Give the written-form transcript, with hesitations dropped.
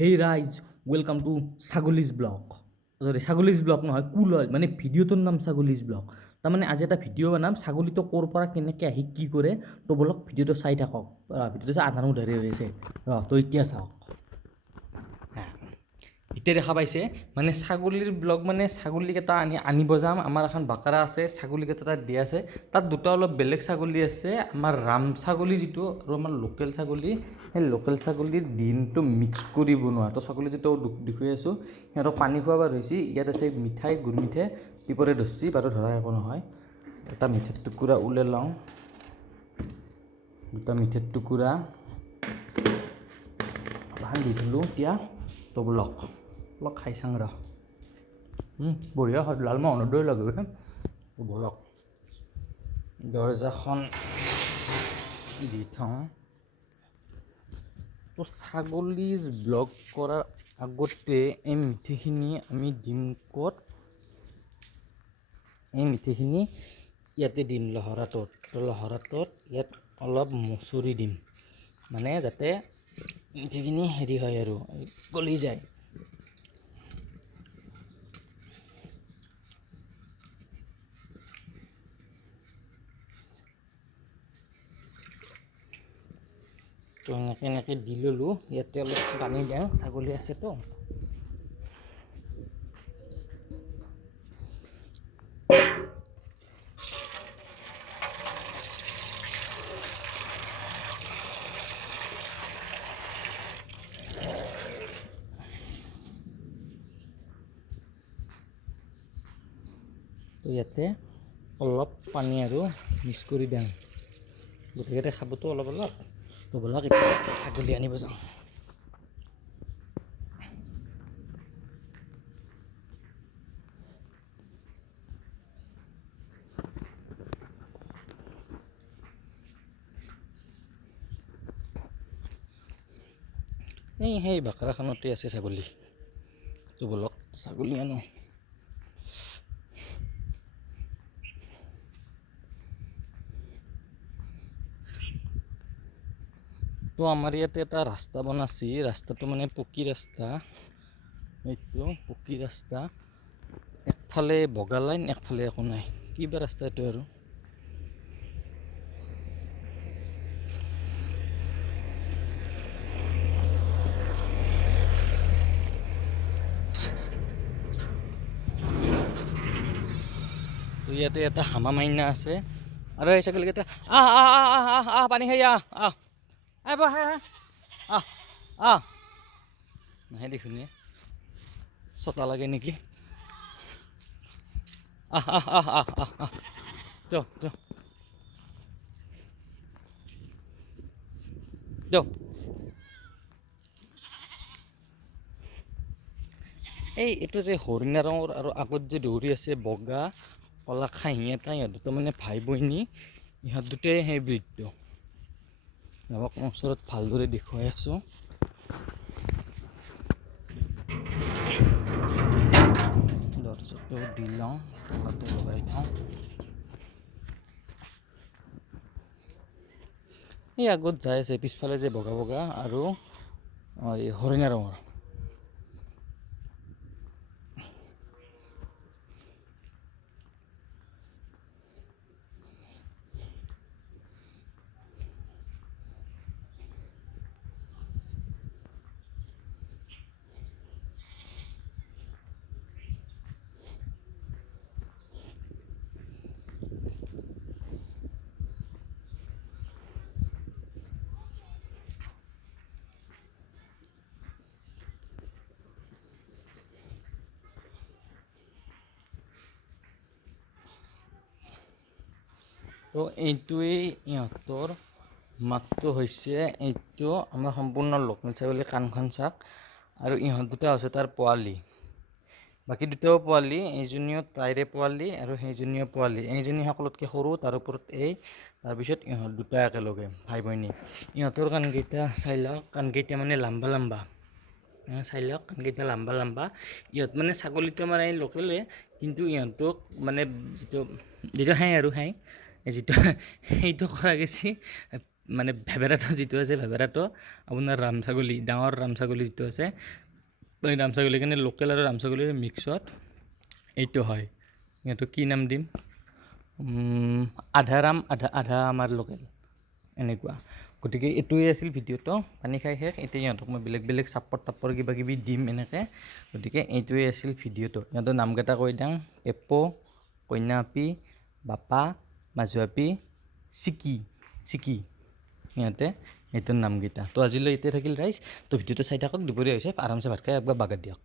হেই ৰাইজ welcome to ছাগলীজ blog ছাগলীজ blog নহয় কুল হয় মানে ভিডিঅ'টোৰ নাম ছাগলীজ ব্লগ তাৰমানে আজি এটা ভিডিঅ' বনাম ছাগলীটো ক'ৰ পৰা কেনেকৈ আহি কি কৰে তো বলক ভিডিঅ'টো চাই থাকক ভিডিঅ'টো চাই আধা ধৰি হৈ আছে তো এতিয়া চাওক এতিয়া দেখা পাইছে মানে ছাগলীৰ ব্লগ মানে ছাগলীকেইটা আনিব যাম আমাৰ এখন বাকাৰা আছে ছাগলীকেইটা তাত দিয়া আছে তাত দুটা অলপ বেলেগ ছাগলী আছে আমাৰ ৰাম ছাগলী যিটো আৰু আমাৰ লোকেল ছাগলী সেই লোকেল ছাগলীৰ ডিমটো মিক্স কৰি বনোৱা তো ছাগলী যিটো দেখুৱাই আছোঁ সিহঁতক পানী খোৱাবাৰ হৈছে ইয়াত আছে মিঠাই গুৰ মিঠাই পিপৰে ধৰিছি বাৰু ধৰা একো নহয় এটা মিঠাইৰ টুকুৰা ওলাই লওঁ দুটা মিঠাইৰ টুকুৰা দি দিলোঁ এতিয়া তো ব্লক অলপ খাই চাং ৰ বঢ়িয়া হয় লাল মোহনৰ দৈ লাগে বলক দৰ্জাখন দি থওঁ তো ছাগলী ব্লগ কৰাৰ আগতে এই মিঠাইখিনি আমি দিম ক'ত এই মিঠাইখিনি ইয়াতে দিম লহৰাটোত ইয়াত অলপ মচুৰি দিম মানে যাতে মিঠাইখিনি হেৰি হয় আৰু গলি যায় তো এনেকৈ দি ল'লোঁ ইয়াতে অলপ পানী দিওঁ ছাগলী আছেতো তো ইয়াতে অলপ পানী আৰু মিক্স কৰি দিওঁ গোটেইকেইটা খাবতো অলপ তো বলক এতিয়া ছাগলী আনিব যাওঁ সেই বাকৰাখনতে আছে ছাগলী তো বলক ছাগলী আনো তো আমাৰ ইয়াতে এটা ৰাস্তা বনাইছে ৰাস্তাটো মানে পকী ৰাস্তা এইটো পকী ৰাস্তা একফালে বগা লাইন একফালে একো নাই কিবা ৰাস্তা এইটো আৰু তো ইয়াতে এটা হামা মাইনা আছে আৰু এই ছাগলীকেইটা পানী খাই নাহে দেখোন ছটা লাগে নেকি এইটো যে হৰিণা ৰঙৰ আৰু আগত যে দৌৰি আছে বগা কলা খাহী এটা ইহঁত দুটা মানে ভাই বহিনী ইহঁত দুটাই সেই বৃদ্ধ আমাক ওচৰত ভালদৰে দেখুৱাই আছোঁ দৰ্জাটো দি লওঁ তলাটো লগাই থওঁ এই আগত যাই আছে পিছফালে যে বগা বগা আৰু এই হৰিণা ৰঙৰ তো এইটোৱেই ইহঁতৰ মাতটো হৈছে এইটো আমাৰ সম্পূৰ্ণ লোকেল ছাগলী কাণখন চাওক আৰু ইহঁত দুটা হৈছে তাৰ পোৱালি বাকী দুটাও পোৱালি এইজনীও তাইৰে পোৱালি আৰু সেইজনীও পোৱালি এইজনী সকলোতকৈ সৰু তাৰ ওপৰত তাৰপিছত ইহঁত দুটা একেলগে ভাই ভনী ইহঁতৰ কাণকেইটা চাই লওক কাণকেইটা মানে লাম্বা চাই লওক কাণকেইটা লাম্বা ইহঁত মানে ছাগলীটো আমাৰ এই লোকেলে কিন্তু ইহঁতক মানে যিটো খায় আৰু খায় যিটো সেইটো কৰা গৈছে মানে ভেবেৰাটো যিটো আছে ভেবেৰাটো আপোনাৰ ৰাম ছাগলী ডাঙৰ ৰাম ছাগলী যিটো আছে এই ৰাম ছাগলী কাৰণে লোকেল আৰু ৰাম ছাগলীৰ মিক্সত এইটো হয় এইটো কি নাম দিম আধা ৰাম আধা আমাৰ লোকেল এনেকুৱা গতিকে এইটোৱে আছিল ভিডিঅ'টো পানী খাই শেষ এতিয়া ইহঁতক মই বেলেগ বেলেগ চাপৰ তাপৰ কিবা কিবি দিম এনেকৈ গতিকে এইটোৱে আছিল ভিডিঅ'টো ইহঁতৰ নামকেইটা কৈ দিওঁ পেপো কইনা আপী বাপা মাজু আপী চিকি সিহঁতে এইটোৰ নামকেইটা তো আজিলৈ এতিয়া থাকিল ৰাইজ তো ভিডিঅ'টো চাই থাকক দুপৰীয়া হৈছে আৰামছে ভাত খাই একবাৰ বাগৰ দিয়ক